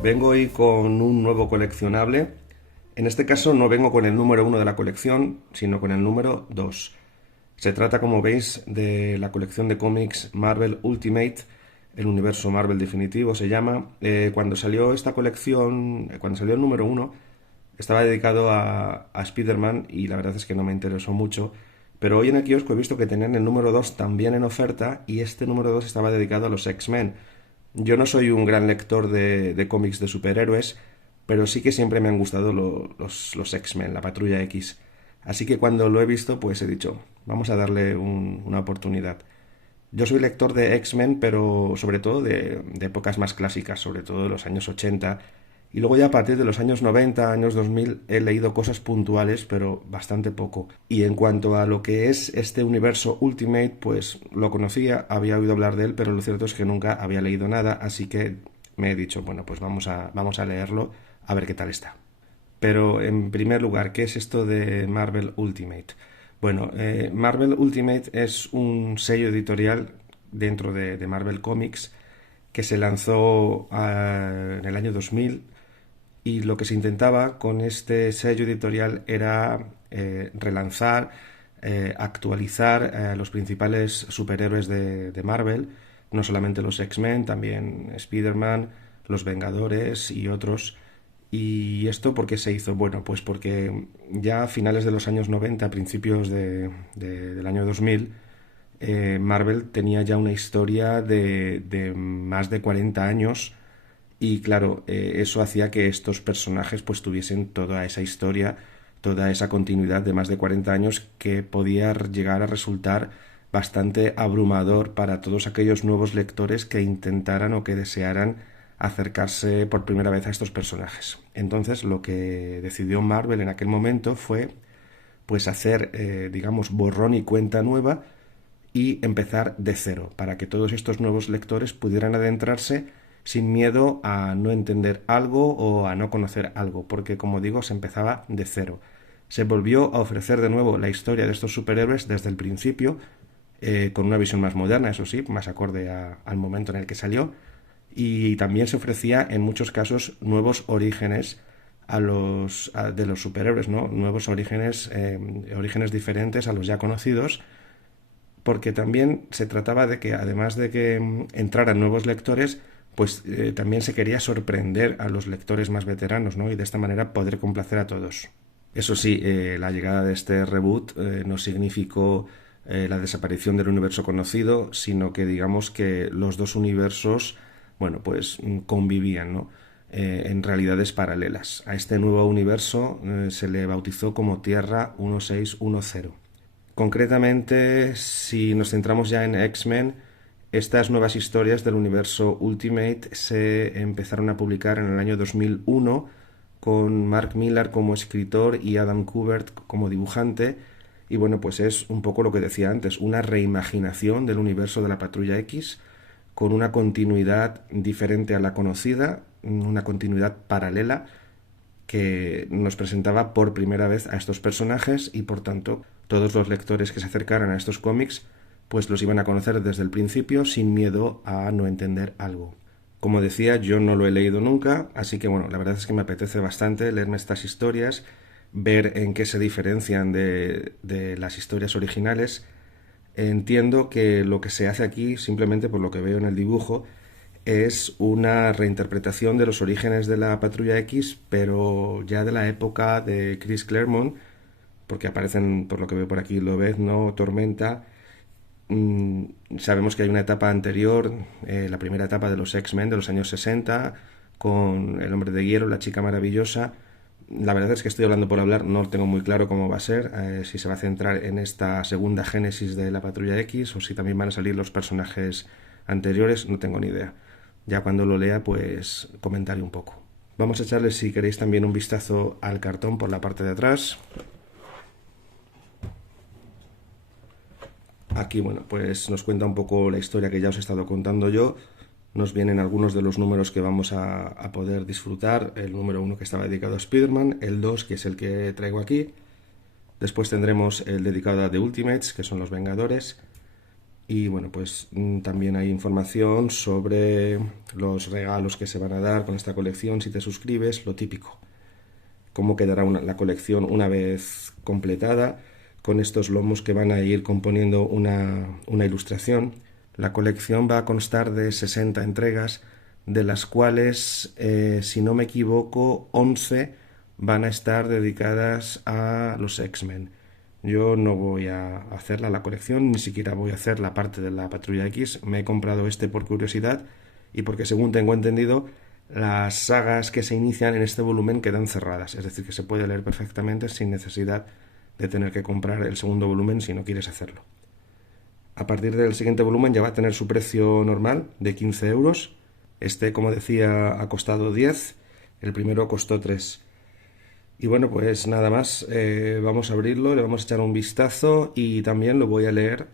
Vengo hoy con un nuevo coleccionable. En este caso no vengo con el número uno de la colección, sino con el número 2. Se trata, como veis, de la colección de cómics Marvel Ultimate, el universo Marvel definitivo se llama. Cuando salió esta colección, cuando salió el número uno, estaba dedicado a Spider-Man y la verdad es que no me interesó mucho. Pero hoy en el kiosco he visto que tenían el número 2 también en oferta y este número 2 estaba dedicado a los X-Men. Yo no soy un gran lector de cómics de superhéroes, pero sí que siempre me han gustado los X-Men, la Patrulla X. Así que cuando lo he visto, pues he dicho, vamos a darle una oportunidad. Yo soy lector de X-Men, pero sobre todo de épocas más clásicas, sobre todo de los años 80. Y luego ya a partir de los años 90, años 2000, he leído cosas puntuales, pero bastante poco. Y en cuanto a lo que es este universo Ultimate, pues lo conocía, había oído hablar de él, pero lo cierto es que nunca había leído nada, así que me he dicho, bueno, pues vamos a leerlo, a ver qué tal está. Pero en primer lugar, ¿qué es esto de Marvel Ultimate? Bueno, Marvel Ultimate es un sello editorial dentro de Marvel Comics que se lanzó en el año 2000 y lo que se intentaba con este sello editorial era relanzar, actualizar los principales superhéroes de Marvel, no solamente los X-Men, también Spider-Man, los Vengadores y otros. ¿Y esto por qué se hizo? Bueno, pues porque ya a finales de los años 90, principios del año 2000, Marvel tenía ya una historia de más de 40 años y claro, eso hacía que estos personajes pues tuviesen toda esa historia, toda esa continuidad de más de 40 años que podía llegar a resultar bastante abrumador para todos aquellos nuevos lectores que intentaran o que desearan acercarse por primera vez a estos personajes. Entonces lo que decidió Marvel en aquel momento fue pues hacer, digamos, borrón y cuenta nueva y empezar de cero, para que todos estos nuevos lectores pudieran adentrarse sin miedo a no entender algo o a no conocer algo, porque como digo, se empezaba de cero. Se volvió a ofrecer de nuevo la historia de estos superhéroes desde el principio, con una visión más moderna, eso sí, más acorde al momento en el que salió, y también se ofrecía en muchos casos nuevos orígenes de los superhéroes, ¿no? Nuevos orígenes, orígenes diferentes a los ya conocidos, porque también se trataba de que, además de que entraran nuevos lectores, pues también se quería sorprender a los lectores más veteranos, ¿no? Y de esta manera poder complacer a todos. Eso sí, la llegada de este reboot no significó la desaparición del universo conocido, sino que digamos que los dos universos, bueno, pues convivían, ¿no? En realidades paralelas. A este nuevo universo se le bautizó como Tierra 1610. Concretamente, si nos centramos ya en X-Men, estas nuevas historias del universo Ultimate se empezaron a publicar en el año 2001 con Mark Millar como escritor y Adam Kubert como dibujante. Y bueno, pues es un poco lo que decía antes, una reimaginación del universo de la Patrulla X con una continuidad diferente a la conocida, una continuidad paralela que nos presentaba por primera vez a estos personajes y por tanto todos los lectores que se acercaran a estos cómics pues los iban a conocer desde el principio sin miedo a no entender algo. Como decía, yo no lo he leído nunca, así que bueno, la verdad es que me apetece bastante leerme estas historias, ver en qué se diferencian de las historias originales. Entiendo que lo que se hace aquí, simplemente por lo que veo en el dibujo, es una reinterpretación de los orígenes de la Patrulla X, pero ya de la época de Chris Claremont, porque aparecen, por lo que veo por aquí, Lobezno, Tormenta. Sabemos que hay una etapa anterior, la primera etapa de los X-Men de los años 60, con el Hombre de Hierro, la Chica Maravillosa. La verdad es que estoy hablando por hablar, no tengo muy claro cómo va a ser, si se va a centrar en esta segunda génesis de la Patrulla X o si también van a salir los personajes anteriores, no tengo ni idea. Ya cuando lo lea, pues comentaré un poco. Vamos a echarle, si queréis, también un vistazo al cartón por la parte de atrás. Aquí, bueno, pues nos cuenta un poco la historia que ya os he estado contando yo. Nos vienen algunos de los números que vamos a poder disfrutar. El número 1 que estaba dedicado a Spider-Man, el 2 que es el que traigo aquí. Después tendremos el dedicado a The Ultimates, que son los Vengadores. Y bueno, pues también hay información sobre los regalos que se van a dar con esta colección si te suscribes, lo típico. Cómo quedará la colección una vez completada, con estos lomos que van a ir componiendo una ilustración. La colección va a constar de 60 entregas, de las cuales, si no me equivoco, 11 van a estar dedicadas a los X-Men. Yo no voy a hacerla la colección, ni siquiera voy a hacer la parte de la Patrulla X. Me he comprado este por curiosidad y porque, según tengo entendido, las sagas que se inician en este volumen quedan cerradas, es decir, que se puede leer perfectamente sin necesidad de tener que comprar el segundo volumen si no quieres hacerlo. A partir del siguiente volumen ya va a tener su precio normal de 15 euros. Este, como decía, ha costado 10, el primero costó 3. Y bueno, pues nada más, vamos a abrirlo, le vamos a echar un vistazo y también lo voy a leer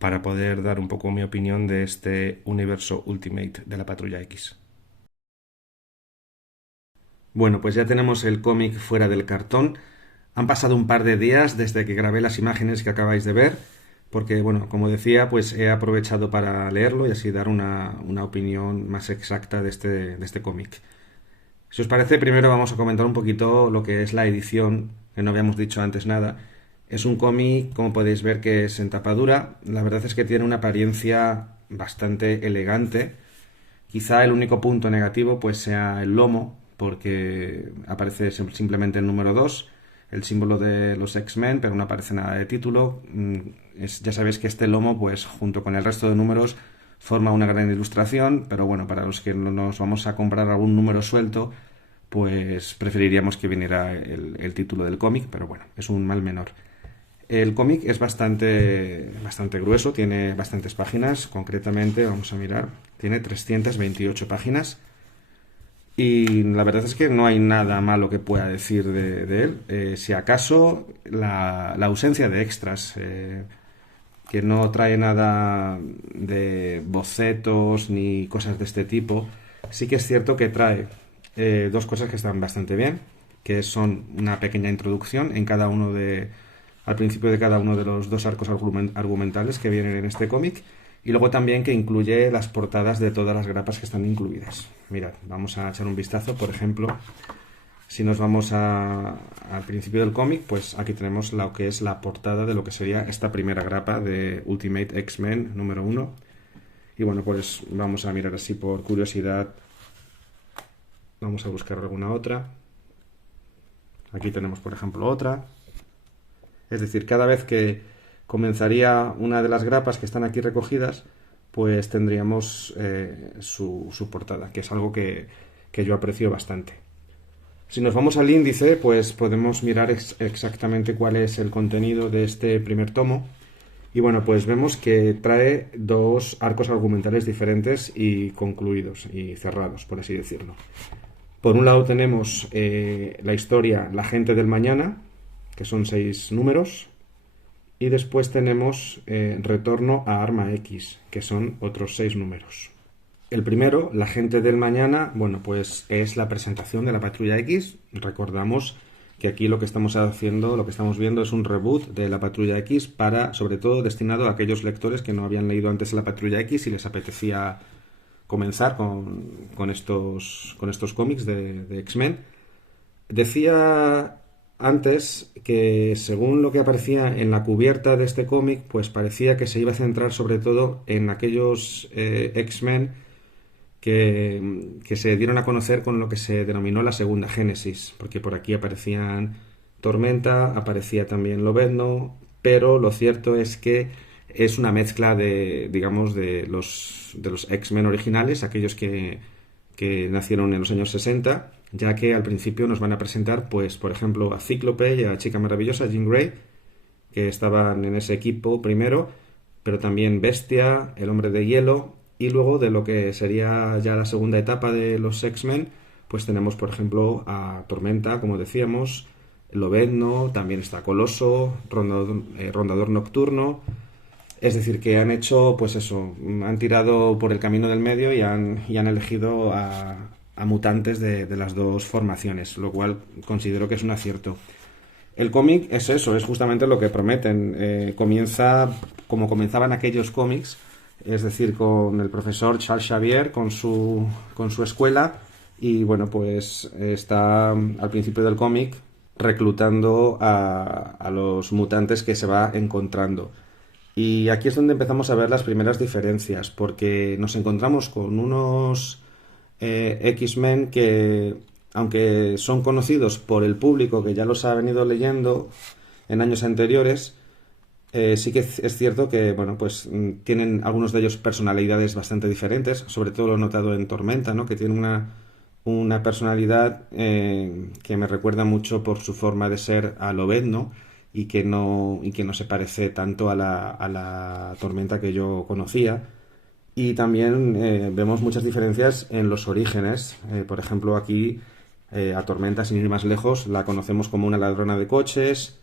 para poder dar un poco mi opinión de este universo Ultimate de la Patrulla X. Bueno, pues ya tenemos el cómic fuera del cartón. Han pasado un par de días desde que grabé las imágenes que acabáis de ver, porque, bueno, como decía, pues he aprovechado para leerlo y así dar una opinión más exacta de este cómic. Si os parece, primero vamos a comentar un poquito lo que es la edición, que no habíamos dicho antes nada. Es un cómic, como podéis ver, que es en tapa dura. La verdad es que tiene una apariencia bastante elegante. Quizá el único punto negativo pues sea el lomo, porque aparece simplemente el número 2, el símbolo de los X-Men, pero no aparece nada de título. Ya sabéis que este lomo, pues junto con el resto de números, forma una gran ilustración, pero bueno, para los que no nos vamos a comprar algún número suelto, pues preferiríamos que viniera el título del cómic, pero bueno, es un mal menor. El cómic es bastante grueso, tiene bastantes páginas, concretamente, vamos a mirar, tiene 328 páginas y la verdad es que no hay nada malo que pueda decir de él. Si acaso la ausencia de extras, que no trae nada de bocetos ni cosas de este tipo. Sí que es cierto que trae dos cosas que están bastante bien, que son una pequeña introducción al principio de cada uno de los dos arcos argumentales que vienen en este cómic, y luego también que incluye las portadas de todas las grapas que están incluidas. Mirad, vamos a echar un vistazo. Por ejemplo, si nos vamos al principio del cómic, pues aquí tenemos lo que es la portada de lo que sería esta primera grapa de Ultimate X-Men número 1. Y bueno, pues vamos a mirar así por curiosidad. Vamos a buscar alguna otra. Aquí tenemos, por ejemplo, otra. Es decir, cada vez que comenzaría una de las grapas que están aquí recogidas, pues tendríamos su portada, que es algo que yo aprecio bastante. Si nos vamos al índice, pues podemos mirar exactamente cuál es el contenido de este primer tomo. Y bueno, pues vemos que trae dos arcos argumentales diferentes y concluidos y cerrados, por así decirlo. Por un lado tenemos la historia La gente del mañana, que son 6 números, y después tenemos Retorno a Arma X, que son otros 6 números. El primero, La gente del mañana, bueno, pues es la presentación de la Patrulla X. Recordamos que aquí lo que estamos haciendo, lo que estamos viendo es un reboot de la Patrulla X sobre todo destinado a aquellos lectores que no habían leído antes la Patrulla X y les apetecía comenzar con estos cómics de X-Men. Decía antes que, según lo que aparecía en la cubierta de este cómic, pues parecía que se iba a centrar sobre todo en aquellos X-Men que se dieron a conocer con lo que se denominó la segunda génesis, porque por aquí aparecían Tormenta, aparecía también Lobezno, pero lo cierto es que es una mezcla digamos, de los X-Men originales, aquellos que nacieron en los años 60, ya que al principio nos van a presentar, pues, por ejemplo, a Cíclope y a Chica Maravillosa, Jean Grey, que estaban en ese equipo primero, pero también Bestia, el Hombre de Hielo, y luego de lo que sería ya la segunda etapa de los X-Men, pues tenemos, por ejemplo, a Tormenta, como decíamos, Lobezno, también está Coloso, Rondador Nocturno. Es decir, que han hecho, pues eso, han tirado por el camino del medio y han elegido a mutantes de las dos formaciones, lo cual considero que es un acierto. El cómic es eso, es justamente lo que prometen. Comienza como comenzaban aquellos cómics, es decir, con el profesor Charles Xavier, con su escuela, y bueno, pues está al principio del cómic reclutando a los mutantes que se va encontrando. Y aquí es donde empezamos a ver las primeras diferencias, porque nos encontramos con unos X-Men que, aunque son conocidos por el público que ya los ha venido leyendo en años anteriores, sí que es cierto que, bueno, pues tienen algunos de ellos personalidades bastante diferentes, sobre todo lo he notado en Tormenta, ¿no? Que tiene una personalidad que me recuerda mucho por su forma de ser a Lobezno y que no se parece tanto a la Tormenta que yo conocía. Y también vemos muchas diferencias en los orígenes. Por ejemplo, aquí a Tormenta, sin ir más lejos, la conocemos como una ladrona de coches.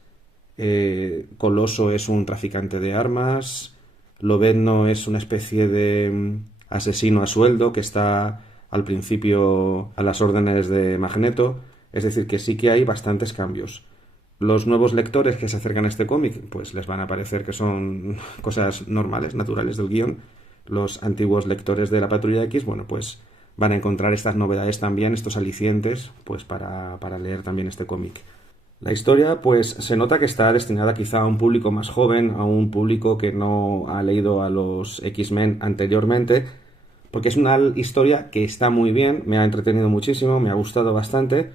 Coloso es un traficante de armas. Lobezno es una especie de asesino a sueldo que está al principio a las órdenes de Magneto. Es decir, que sí que hay bastantes cambios. Los nuevos lectores que se acercan a este cómic, pues les van a parecer que son cosas normales, naturales del guión. Los antiguos lectores de la Patrulla X, bueno, pues van a encontrar estas novedades también, estos alicientes, pues para leer también este cómic. La historia, pues se nota que está destinada quizá a un público más joven, a un público que no ha leído a los X-Men anteriormente, porque es una historia que está muy bien, me ha entretenido muchísimo, me ha gustado bastante,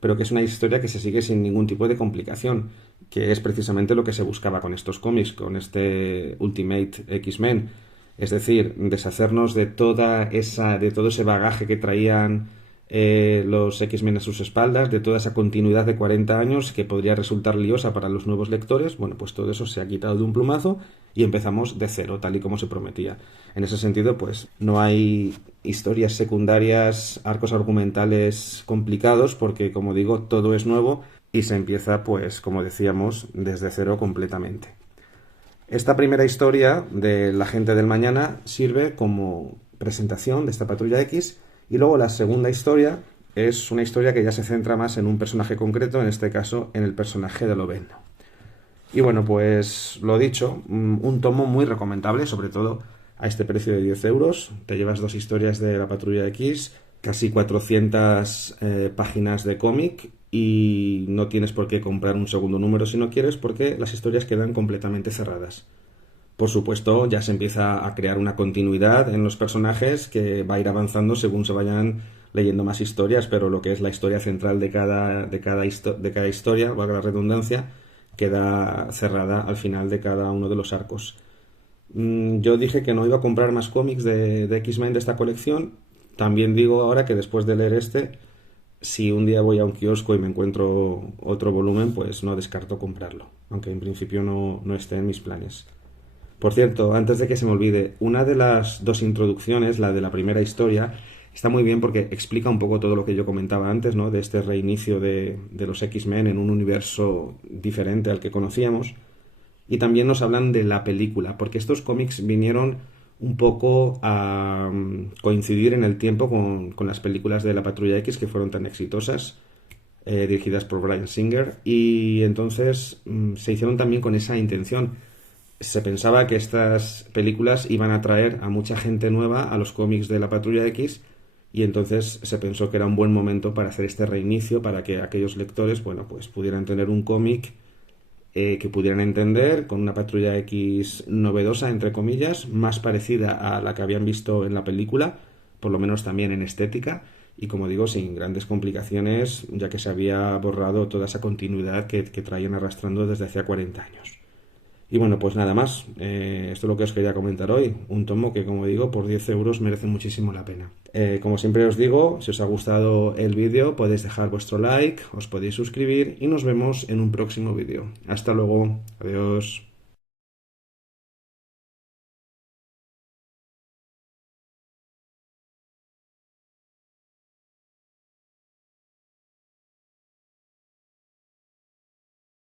pero que es una historia que se sigue sin ningún tipo de complicación, que es precisamente lo que se buscaba con estos cómics, con este Ultimate X-Men. Es decir, deshacernos de de todo ese bagaje que traían los X-Men a sus espaldas, de toda esa continuidad de 40 años que podría resultar liosa para los nuevos lectores. Bueno, pues todo eso se ha quitado de un plumazo y empezamos de cero, tal y como se prometía. En ese sentido, pues no hay historias secundarias, arcos argumentales complicados, porque, como digo, todo es nuevo y se empieza, pues, como decíamos, desde cero completamente. Esta primera historia de La Gente del Mañana sirve como presentación de esta Patrulla X, y luego la segunda historia es una historia que ya se centra más en un personaje concreto, en este caso en el personaje de Lobezno. Y bueno, pues lo dicho, un tomo muy recomendable, sobre todo a este precio de 10 euros. Te llevas 2 historias de la Patrulla X, casi 400 páginas de cómic, y no tienes por qué comprar un segundo número si no quieres, porque las historias quedan completamente cerradas. Por supuesto, ya se empieza a crear una continuidad en los personajes que va a ir avanzando según se vayan leyendo más historias, pero lo que es la historia central de cada historia, valga la redundancia, queda cerrada al final de cada uno de los arcos. Yo dije que no iba a comprar más cómics de X-Men de esta colección. También digo ahora que después de leer este, si un día voy a un kiosco y me encuentro otro volumen, pues no descarto comprarlo, aunque en principio no esté en mis planes. Por cierto, antes de que se me olvide, una de las 2 introducciones, la de la primera historia, está muy bien porque explica un poco todo lo que yo comentaba antes, ¿no? De este reinicio de los X-Men en un universo diferente al que conocíamos. Y también nos hablan de la película, porque estos cómics vinieron un poco a coincidir en el tiempo con las películas de la Patrulla X que fueron tan exitosas, dirigidas por Bryan Singer, y entonces se hicieron también con esa intención. Se pensaba que estas películas iban a atraer a mucha gente nueva a los cómics de la Patrulla X, y entonces se pensó que era un buen momento para hacer este reinicio, para que aquellos lectores, bueno, pues pudieran tener un cómic que pudieran entender, con una Patrulla X novedosa, entre comillas, más parecida a la que habían visto en la película, por lo menos también en estética, y como digo, sin grandes complicaciones, ya que se había borrado toda esa continuidad que traían arrastrando desde hacía 40 años. Y bueno, pues nada más. Esto es lo que os quería comentar hoy. Un tomo que, como digo, por 10 euros merece muchísimo la pena. Como siempre os digo, si os ha gustado el vídeo, podéis dejar vuestro like, os podéis suscribir y nos vemos en un próximo vídeo. Hasta luego. Adiós.